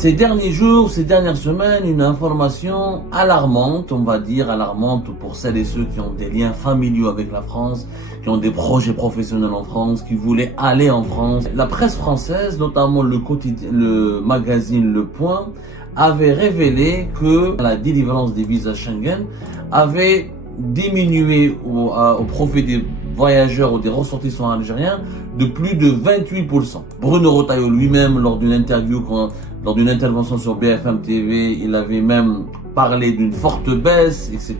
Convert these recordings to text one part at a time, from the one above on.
Ces derniers jours, ces dernières semaines, une information alarmante, on va dire alarmante pour celles et ceux qui ont des liens familiaux avec la France, qui ont des projets professionnels en France, qui voulaient aller en France. La presse française, notamment le magazine Le Point, avait révélé que la délivrance des visas Schengen avait diminué au profit des voyageurs ou des ressortissants algériens de plus de 28%. Bruno Retailleau lui-même, lors d'une intervention sur BFM TV, il avait même parlé d'une forte baisse, etc.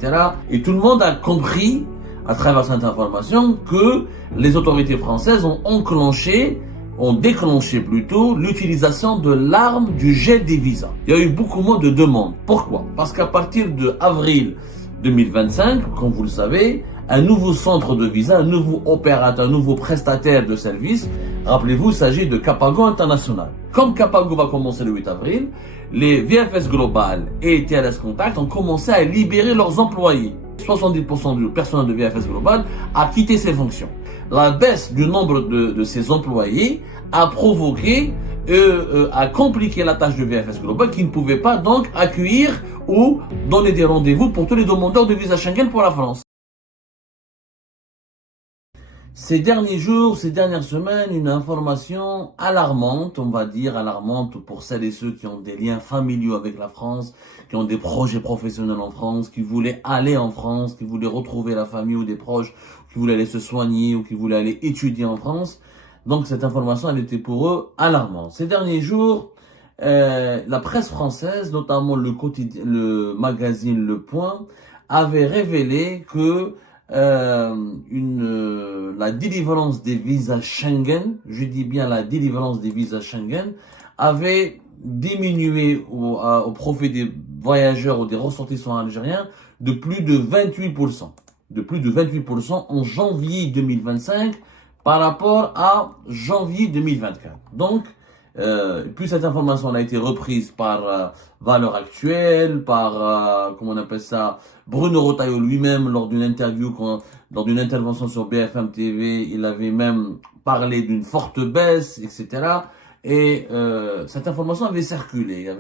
Et tout le monde a compris, à travers cette information, que les autorités françaises ont déclenché plutôt l'utilisation de l'arme du gel des visas. Il y a eu beaucoup moins de demandes. Pourquoi? Parce qu'à partir de avril 2025, comme vous le savez, un nouveau centre de visa, un nouveau opérateur, un nouveau prestataire de services, rappelez-vous, il s'agit de Capago International. Comme Capago va commencer le 8 avril, les VFS Global et TLS Contact ont commencé à libérer leurs employés. 70% du personnel de VFS Global a quitté ses fonctions. La baisse du nombre de ces employés a provoqué, a compliqué la tâche de VFS Global qui ne pouvait pas donc accueillir ou donner des rendez-vous pour tous les demandeurs de visa Schengen pour la France. Ces derniers jours, ces dernières semaines, une information alarmante, on va dire alarmante pour celles et ceux qui ont des liens familiaux avec la France, qui ont des projets professionnels en France, qui voulaient aller en France, qui voulaient retrouver la famille ou des proches, qui voulaient aller se soigner ou qui voulaient aller étudier en France. Donc cette information, elle était pour eux alarmante. Ces derniers jours, la presse française, notamment le magazine Le Point, avait révélé que la délivrance des visas Schengen, je dis bien la délivrance des visas Schengen, avait diminué au profit des voyageurs ou des ressortissants algériens de plus de 28%. De plus de 28% en janvier 2025 par rapport à janvier 2024. Donc, puis cette information a été reprise par Valeurs Actuelles, par, comment on appelle ça, Bruno Retailleau lui-même, lors d'une intervention sur BFM TV, il avait même parlé d'une forte baisse, etc. Et cette information avait circulé.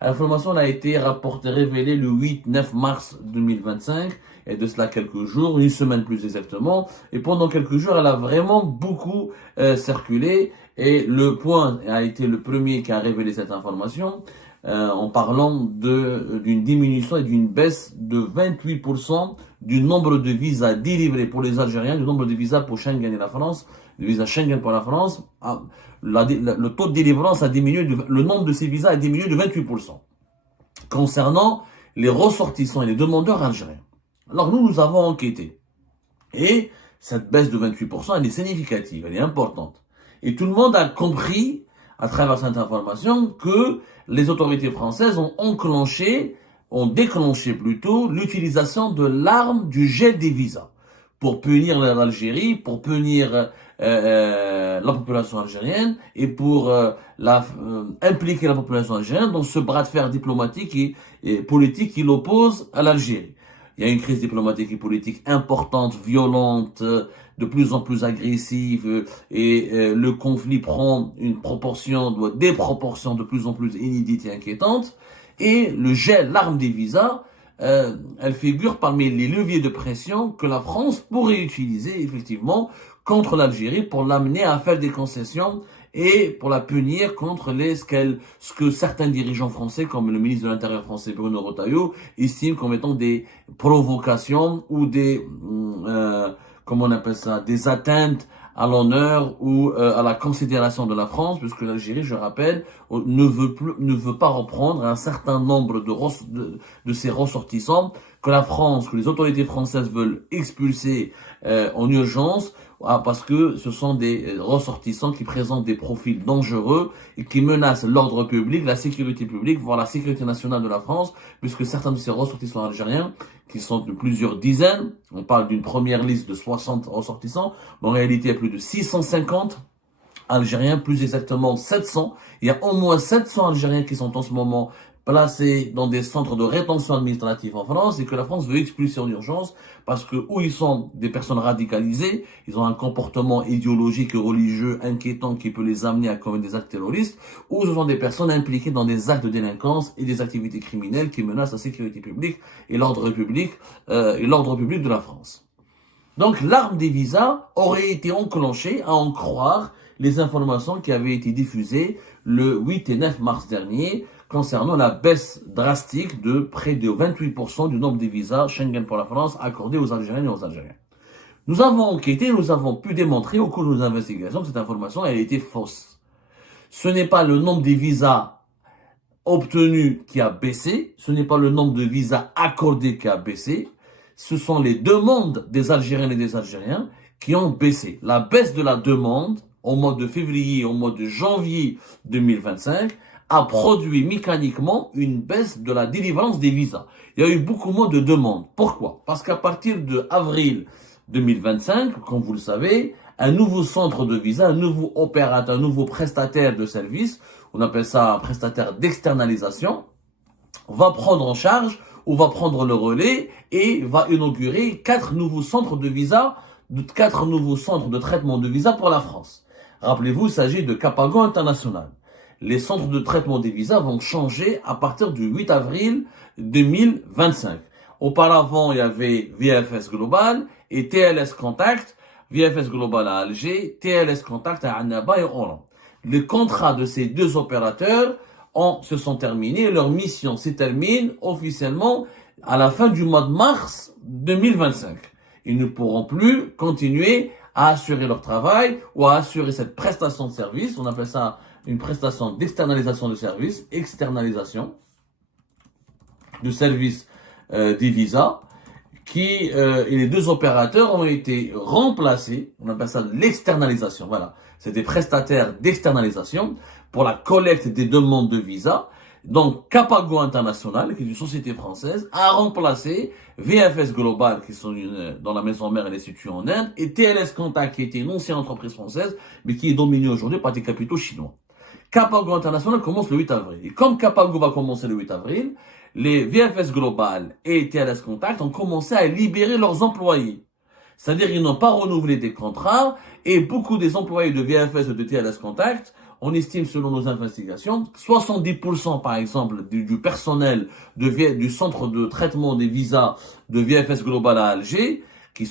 L'information a été révélée le 8-9 mars 2025, et de cela quelques jours, une semaine plus exactement. Et pendant quelques jours, elle a vraiment beaucoup circulé. Et Le Point a été le premier qui a révélé cette information en parlant d'une diminution et d'une baisse de 28% du nombre de visas délivrés pour les Algériens, du nombre de visas pour Schengen et la France, de visas Schengen pour la France. Le taux de délivrance a diminué, le nombre de ces visas a diminué de 28%. Concernant les ressortissants et les demandeurs algériens. Alors nous avons enquêté. Et cette baisse de 28%, elle est significative, elle est importante. Et tout le monde a compris, à travers cette information, que les autorités françaises ont déclenché plutôt l'utilisation de l'arme du gel des visas pour punir l'Algérie, pour punir la population algérienne et pour impliquer la population algérienne dans ce bras de fer diplomatique et politique qui l'oppose à l'Algérie. Il y a une crise diplomatique et politique importante, violente, de plus en plus agressive, et le conflit prend des proportions de plus en plus inédites et inquiétantes. Et l'arme des visas, elle figure parmi les leviers de pression que la France pourrait utiliser effectivement contre l'Algérie pour l'amener à faire des concessions et pour la punir contre ce que certains dirigeants français, comme le ministre de l'Intérieur français Bruno Retailleau, estiment comme étant des provocations ou des des atteintes à l'honneur ou à la considération de la France, puisque l'Algérie, je rappelle, ne veut pas reprendre un certain nombre de ses ressortissants que les autorités françaises veulent expulser en urgence, parce que ce sont des ressortissants qui présentent des profils dangereux et qui menacent l'ordre public, la sécurité publique, voire la sécurité nationale de la France, puisque certains de ces ressortissants algériens, qui sont de plusieurs dizaines, on parle d'une première liste de 60 ressortissants, mais en réalité il y a plus de 650 Algériens, plus exactement 700. Il y a au moins 700 Algériens qui sont en ce moment placés dans des centres de rétention administrative en France et que la France veut expulser en urgence parce que où ils sont des personnes radicalisées, ils ont un comportement idéologique et religieux inquiétant qui peut les amener à commettre des actes terroristes, ou ce sont des personnes impliquées dans des actes de délinquance et des activités criminelles qui menacent la sécurité publique et l'ordre public de la France. Donc l'arme des visas aurait été enclenchée, à en croire les informations qui avaient été diffusées le 8 et 9 mars dernier concernant la baisse drastique de près de 28% du nombre des visas Schengen pour la France accordés aux Algériennes et aux Algériens. Nous avons enquêté, nous avons pu démontrer au cours de nos investigations que cette information elle a été fausse. Ce n'est pas le nombre des visas obtenus qui a baissé, ce n'est pas le nombre de visas accordés qui a baissé, ce sont les demandes des Algériennes et des Algériens qui ont baissé. La baisse de la demande au mois de février, au mois de janvier 2025, a produit mécaniquement une baisse de la délivrance des visas. Il y a eu beaucoup moins de demandes. Pourquoi? Parce qu'à partir de avril 2025, comme vous le savez, un nouveau centre de visa, un nouveau opérateur, un nouveau prestataire de service, on appelle ça un prestataire d'externalisation, va prendre en charge ou va prendre le relais et va inaugurer 4 nouveaux centres de visa, 4 nouveaux centres de traitement de visa pour la France. Rappelez-vous, il s'agit de Capago International. Les centres de traitement des visas vont changer à partir du 8 avril 2025. Auparavant, il y avait VFS Global et TLS Contact. VFS Global à Alger, TLS Contact à Annaba et Oran. Les contrats de ces deux opérateurs se sont terminés. Leur mission se termine officiellement à la fin du mois de mars 2025. Ils ne pourront plus continuer à assurer leur travail ou à assurer cette prestation de service. On appelle ça une prestation d'externalisation de service, externalisation de service des visas, et les deux opérateurs ont été remplacés. On appelle ça de l'externalisation. Voilà, c'est des prestataires d'externalisation pour la collecte des demandes de visa. Donc, Capago International, qui est une société française, a remplacé VFS Global, qui sont dans la maison mère, elle est située en Inde, et TLS Contact, qui était une ancienne entreprise française, mais qui est dominée aujourd'hui par des capitaux chinois. Capago International commence le 8 avril. Et comme Capago va commencer le 8 avril, les VFS Global et TLS Contact ont commencé à libérer leurs employés. C'est-à-dire ils n'ont pas renouvelé des contrats et beaucoup des employés de VFS et de TLS Contact, on estime selon nos investigations, 70% par exemple du personnel du centre de traitement des visas de VFS Global à Alger, qui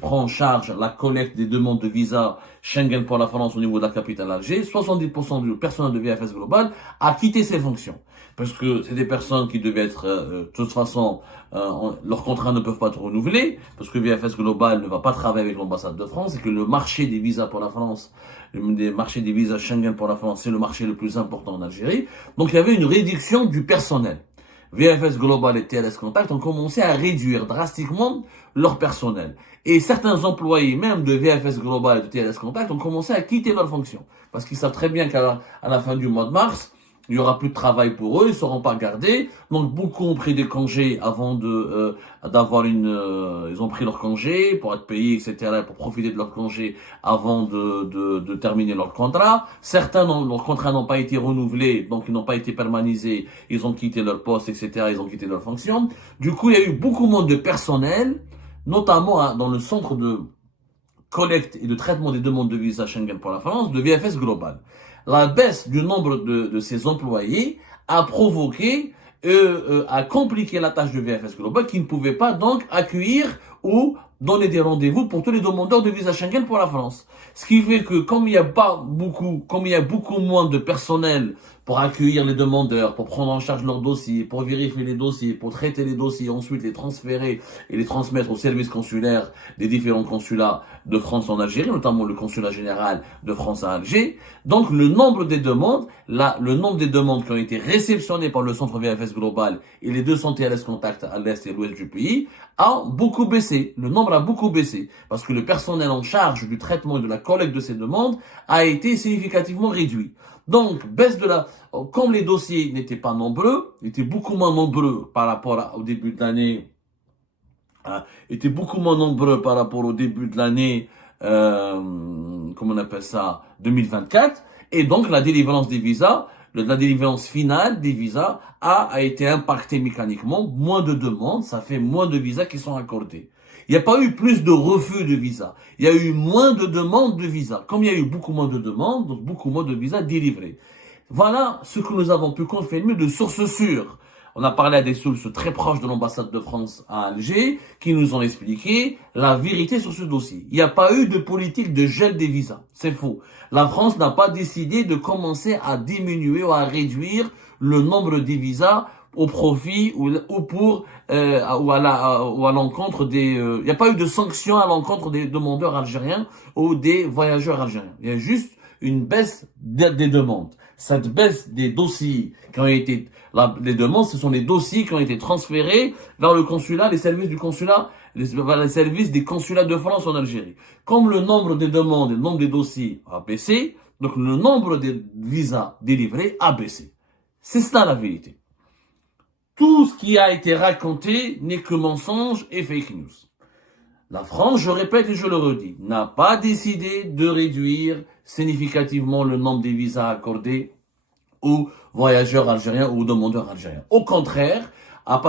prend en charge la collecte des demandes de visa Schengen pour la France au niveau de la capitale Alger, 70% du personnel de VFS Global a quitté ses fonctions. Parce que c'est des personnes qui devaient être, de toute façon, leurs contrats ne peuvent pas être renouvelés, parce que VFS Global ne va pas travailler avec l'ambassade de France, et que le marché des visas pour la France, le marché des visas Schengen pour la France, c'est le marché le plus important en Algérie. Donc il y avait une réduction du personnel. VFS Global et TLS Contact ont commencé à réduire drastiquement leur personnel. Et certains employés, même de VFS Global et de TLS Contact, ont commencé à quitter leurs fonctions. Parce qu'ils savent très bien qu'à la fin du mois de mars, il y aura plus de travail pour eux, ils ne seront pas gardés. Donc beaucoup ont pris des congés avant ils ont pris leur congé pour être payés, etc., pour profiter de leur congé avant de terminer leur contrat. Certains, leurs contrats n'ont pas été renouvelés, donc ils n'ont pas été permanisés, ils ont quitté leur poste, etc., ils ont quitté leur fonction. Du coup, il y a eu beaucoup moins de personnel, notamment dans le centre de collecte et de traitement des demandes de visa Schengen pour la France, de VFS Global. La baisse du nombre de ces employés a provoqué, a compliqué la tâche de VFS Global qui ne pouvait pas donc accueillir ou donner des rendez-vous pour tous les demandeurs de visa Schengen pour la France. Ce qui fait que comme il y a beaucoup moins de personnel pour accueillir les demandeurs, pour prendre en charge leurs dossiers, pour vérifier les dossiers, pour traiter les dossiers, ensuite les transférer et les transmettre au service consulaire des différents consulats de France en Algérie, notamment le consulat général de France à Alger. Donc le nombre des demandes qui ont été réceptionnées par le centre VFS Global et les 200 TLS Contact à l'est et l'ouest du pays a beaucoup baissé. Le nombre a beaucoup baissé parce que le personnel en charge du traitement et de la collecte de ces demandes a été significativement réduit. Donc, comme les dossiers n'étaient pas nombreux, étaient beaucoup moins nombreux par rapport au début de l'année, comment on appelle ça, 2024, et donc la délivrance des visas, la délivrance finale des visas a été impactée mécaniquement. Moins de demandes, ça fait moins de visas qui sont accordés. Il n'y a pas eu plus de refus de visas. Il y a eu moins de demandes de visas. Comme il y a eu beaucoup moins de demandes, donc beaucoup moins de visas délivrés. Voilà ce que nous avons pu confirmer de sources sûres. On a parlé à des sources très proches de l'ambassade de France à Alger qui nous ont expliqué la vérité sur ce dossier. Il n'y a pas eu de politique de gel des visas. C'est faux. La France n'a pas décidé de commencer à diminuer ou à réduire le nombre des visas au profit ou à l'encontre des... il n'y a pas eu de sanctions à l'encontre des demandeurs algériens ou des voyageurs algériens. Il y a juste une baisse des demandes. Cette baisse des dossiers qui ont été... les demandes, ce sont les dossiers qui ont été transférés vers le consulat, les services du consulat, vers les services des consulats de France en Algérie. Comme le nombre des demandes et le nombre des dossiers a baissé, donc le nombre de visas délivrés a baissé. C'est ça la vérité. Tout ce qui a été raconté n'est que mensonge et fake news. La France, je répète et je le redis, n'a pas décidé de réduire significativement le nombre des visas accordés aux voyageurs algériens ou aux demandeurs algériens. Au contraire,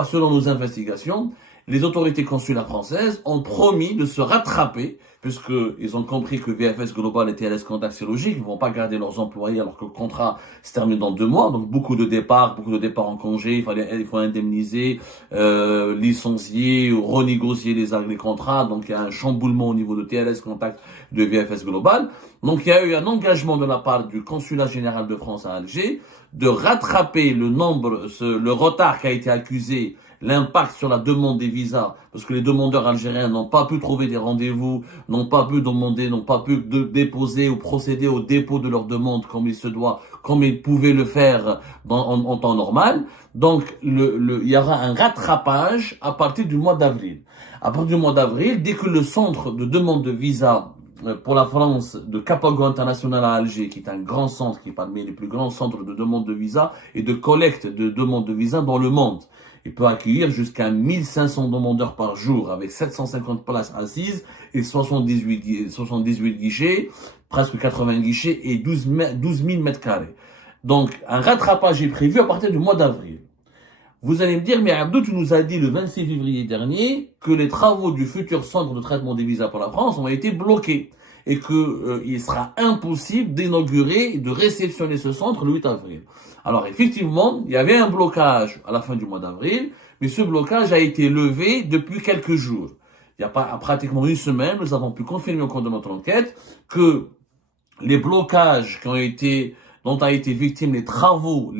selon nos investigations, les autorités consulaires françaises ont promis de se rattraper, puisqu'ils ont compris que VFS Global et TLS Contact, c'est logique, ils ne vont pas garder leurs employés alors que le contrat se termine dans 2 mois, donc beaucoup de départs en congé, il faut indemniser, licencier, ou renégocier les contrats, donc il y a un chamboulement au niveau de TLS Contact de VFS Global. Donc il y a eu un engagement de la part du consulat général de France à Alger de rattraper le retard qui a été accusé, l'impact sur la demande des visas, parce que les demandeurs algériens n'ont pas pu trouver des rendez-vous, n'ont pas pu déposer ou procéder au dépôt de leur demande comme il se doit, comme ils pouvaient le faire en temps normal. Donc, il y aura un rattrapage à partir du mois d'avril. À partir du mois d'avril, dès que le centre de demande de visa pour la France de Capago International à Alger, qui est un grand centre, qui est parmi les plus grands centres de demande de visa et de collecte de demande de visa dans le monde. Il peut accueillir jusqu'à 1500 demandeurs par jour avec 750 places assises et 78 guichets, presque 80 guichets et 12 000 mètres carrés. Donc, un rattrapage est prévu à partir du mois d'avril. Vous allez me dire, mais Abdou, tu nous as dit le 26 février dernier que les travaux du futur centre de traitement des visas pour la France ont été bloqués et que il sera impossible d'inaugurer et de réceptionner ce centre le 8 avril. Alors effectivement, il y avait un blocage à la fin du mois d'avril, mais ce blocage a été levé depuis quelques jours. Il y a pratiquement une semaine, nous avons pu confirmer au cours de notre enquête que les blocages dont a été victime les travaux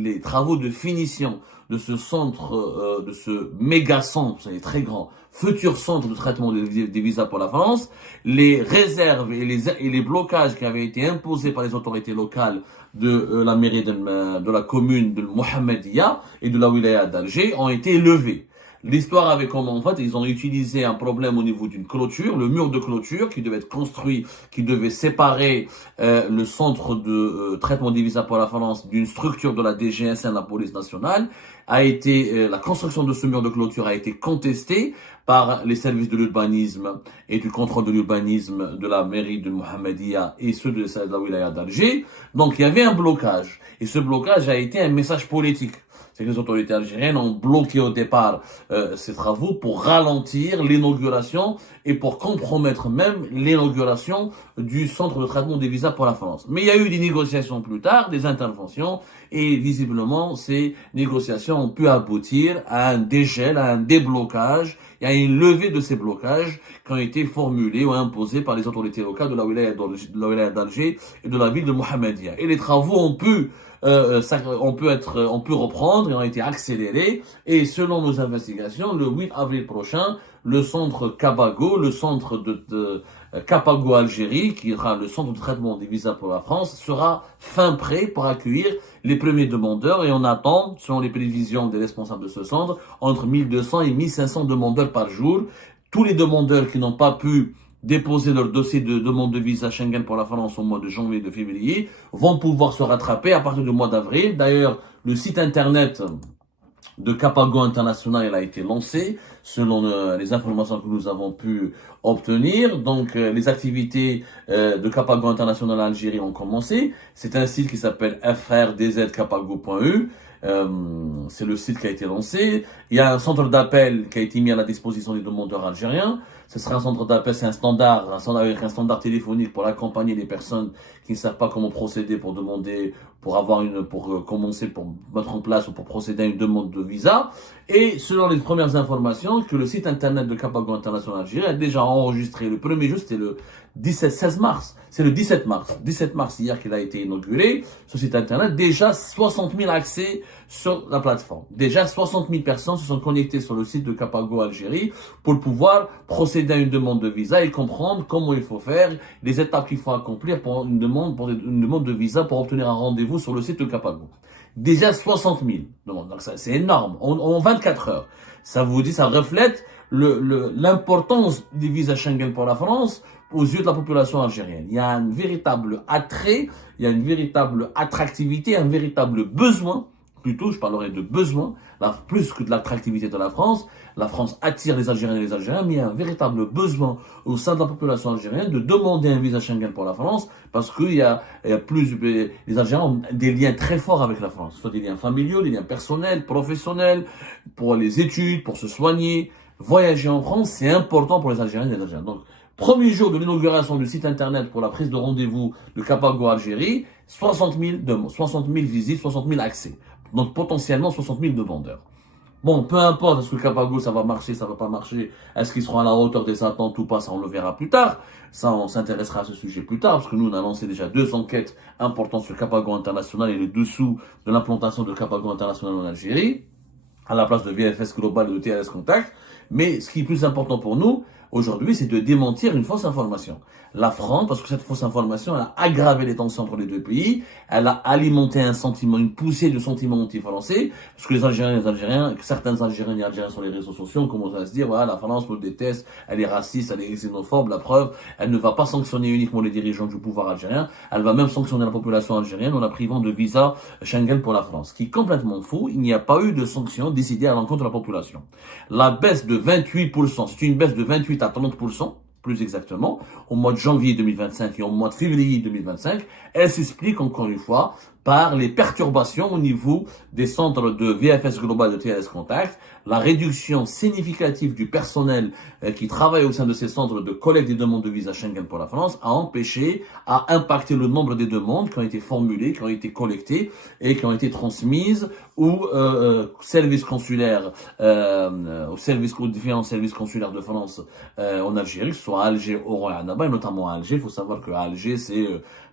de finition de ce centre, de ce méga centre, c'est très grand, futur centre de traitement des visas pour la France, les réserves et les blocages qui avaient été imposés par les autorités locales de la mairie de la commune de Mohammedia et de la wilaya d'Alger ont été levés. L'histoire avait comment, en fait, ils ont utilisé un problème au niveau d'une clôture, le mur de clôture qui devait être construit, qui devait séparer le centre de traitement des visas pour la France d'une structure de la DGSN, la police nationale. La construction de ce mur de clôture a été contestée par les services de l'urbanisme et du contrôle de l'urbanisme de la mairie de Mohammedia et ceux de la wilaya d'Alger. Donc il y avait un blocage. Et ce blocage a été un message politique. C'est que les autorités algériennes ont bloqué au départ ces travaux pour ralentir l'inauguration et pour compromettre même l'inauguration du centre de traitement des visas pour la France. Mais il y a eu des négociations plus tard, des interventions, et visiblement ces négociations ont pu aboutir à un dégel, à un déblocage, et à une levée de ces blocages qui ont été formulés ou imposés par les autorités locales de la wilaya d'Alger et de la ville de Mohammedia. Et les travaux ont pu reprendre et ont été accélérés. Et selon nos investigations, le 8 avril prochain, le centre Capago, le centre de Capago Algérie, qui sera le centre de traitement des visas pour la France, sera fin prêt pour accueillir les premiers demandeurs. Et on attend, selon les prévisions des responsables de ce centre, entre 1200 et 1500 demandeurs par jour. Tous les demandeurs qui n'ont pas pu déposer leur dossier de demande de visa Schengen pour la France au mois de janvier et de février vont pouvoir se rattraper à partir du mois d'avril. D'ailleurs, le site internet de Capago International, elle a été lancée, selon les informations que nous avons pu obtenir. Donc, les activités de Capago International en Algérie ont commencé. C'est un site qui s'appelle frdzcapago.eu. C'est le site qui a été lancé. Il y a un centre d'appel qui a été mis à la disposition des demandeurs algériens. Ce sera un centre d'appel, c'est un standard avec un standard téléphonique pour accompagner les personnes qui ne savent pas comment procéder pour demander, pour commencer, pour mettre en place ou pour procéder à une demande de visa. Et selon les premières informations, que le site internet de Capago International Algérie a déjà enregistré le premier jour, c'était le 16 mars. C'est le 17 mars. 17 mars hier qu'il a été inauguré, ce site internet. Déjà 60 000 accès sur la plateforme. Déjà 60 000 personnes se sont connectées sur le site de Capago Algérie pour pouvoir procéder à une demande de visa et comprendre comment il faut faire, les étapes qu'il faut accomplir pour une demande de visa pour obtenir un rendez-vous sur le site de Capago. Déjà 60 000 demandes. Donc ça, c'est énorme. En 24 heures. Ça vous dit, ça reflète l'importance des visas Schengen pour la France aux yeux de la population algérienne. Il y a un véritable attrait, il y a une véritable attractivité, un véritable besoin. Plutôt, je parlerai de besoin, plus que de l'attractivité de la France. La France attire les Algériens et les Algériens, mais il y a un véritable besoin au sein de la population algérienne de demander un visa Schengen pour la France, parce qu'il y a les Algériens ont des liens très forts avec la France, soit des liens familiaux, des liens personnels, professionnels, pour les études, pour se soigner. Voyager en France, c'est important pour les Algériens et les Algériens. Donc, premier jour de l'inauguration du site internet pour la prise de rendez-vous de Capago Algérie, 60 000 visites, 60 000 accès. Donc potentiellement 60 000 demandeurs. Bon, peu importe, est-ce que Capago ça va marcher, ça va pas marcher, est-ce qu'ils seront à la hauteur des attentes ou pas, ça on le verra plus tard. Ça, on s'intéressera à ce sujet plus tard, parce que nous on a lancé déjà 2 enquêtes importantes sur Capago International et les dessous de l'implantation de Capago International en Algérie, à la place de VFS Global et de TLS Contact. Mais ce qui est plus important pour nous, aujourd'hui, c'est de démentir une fausse information. La France, parce que cette fausse information, elle a aggravé les tensions entre les deux pays, elle a alimenté un sentiment, une poussée de sentiments anti-français, parce que les Algériens, certains Algériens et Algériens sur les réseaux sociaux ont commencé à se dire, voilà, la France nous déteste, elle est raciste, elle est xénophobe, la preuve, elle ne va pas sanctionner uniquement les dirigeants du pouvoir algérien, elle va même sanctionner la population algérienne en la privant de visa Schengen pour la France. Ce qui est complètement faux, il n'y a pas eu de sanctions décidées à l'encontre de la population. La baisse de 28%, c'est une baisse de 28 à 30%, plus exactement, au mois de janvier 2025 et au mois de février 2025, elle s'explique encore une fois par les perturbations au niveau des centres de VFS Global de TLS Contact, la réduction significative du personnel qui travaille au sein de ces centres de collecte des demandes de visa Schengen pour la France a impacté le nombre des demandes qui ont été formulées, qui ont été collectées et qui ont été transmises aux services consulaires, aux différents services consulaires de France en Algérie, que ce soit à Alger, Oran et Annaba, et notamment à Alger. Il faut savoir que Alger, c'est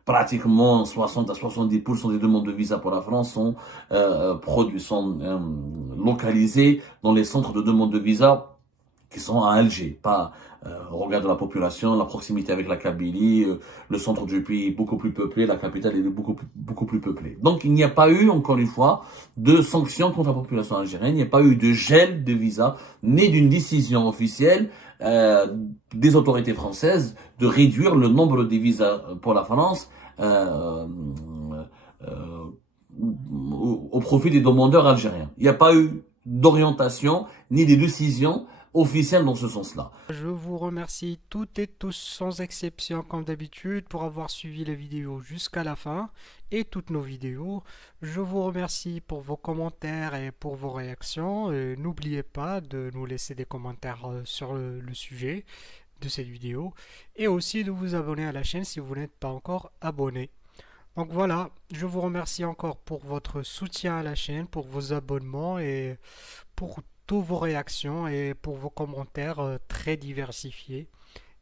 pratiquement 60 à 70% des demandes de visa pour la France sont localisées dans les centres de demande de visa qui sont à Alger, pas au regard de la population, la proximité avec la Kabylie, le centre du pays est beaucoup plus peuplé, la capitale est beaucoup plus peuplée. Donc il n'y a pas eu, encore une fois, de sanctions contre la population algérienne, il n'y a pas eu de gel de visa, ni d'une décision officielle des autorités françaises de réduire le nombre de visas pour la France au profit des demandeurs algériens. Il n'y a pas eu d'orientation ni de décision officielle dans ce sens-là. Je vous remercie toutes et tous sans exception comme d'habitude pour avoir suivi la vidéo jusqu'à la fin et toutes nos vidéos. Je vous remercie pour vos commentaires et pour vos réactions. N'oubliez pas de nous laisser des commentaires sur le sujet de cette vidéo et aussi de vous abonner à la chaîne si vous n'êtes pas encore abonné. Donc voilà, je vous remercie encore pour votre soutien à la chaîne, pour vos abonnements et pour toutes vos réactions et pour vos commentaires très diversifiés.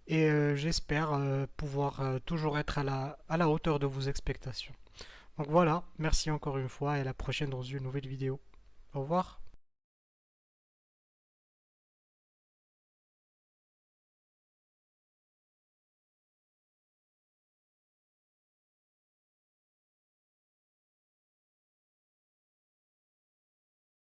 Et j'espère pouvoir toujours être à la hauteur de vos expectations. Donc voilà, merci encore une fois et à la prochaine dans une nouvelle vidéo. Au revoir.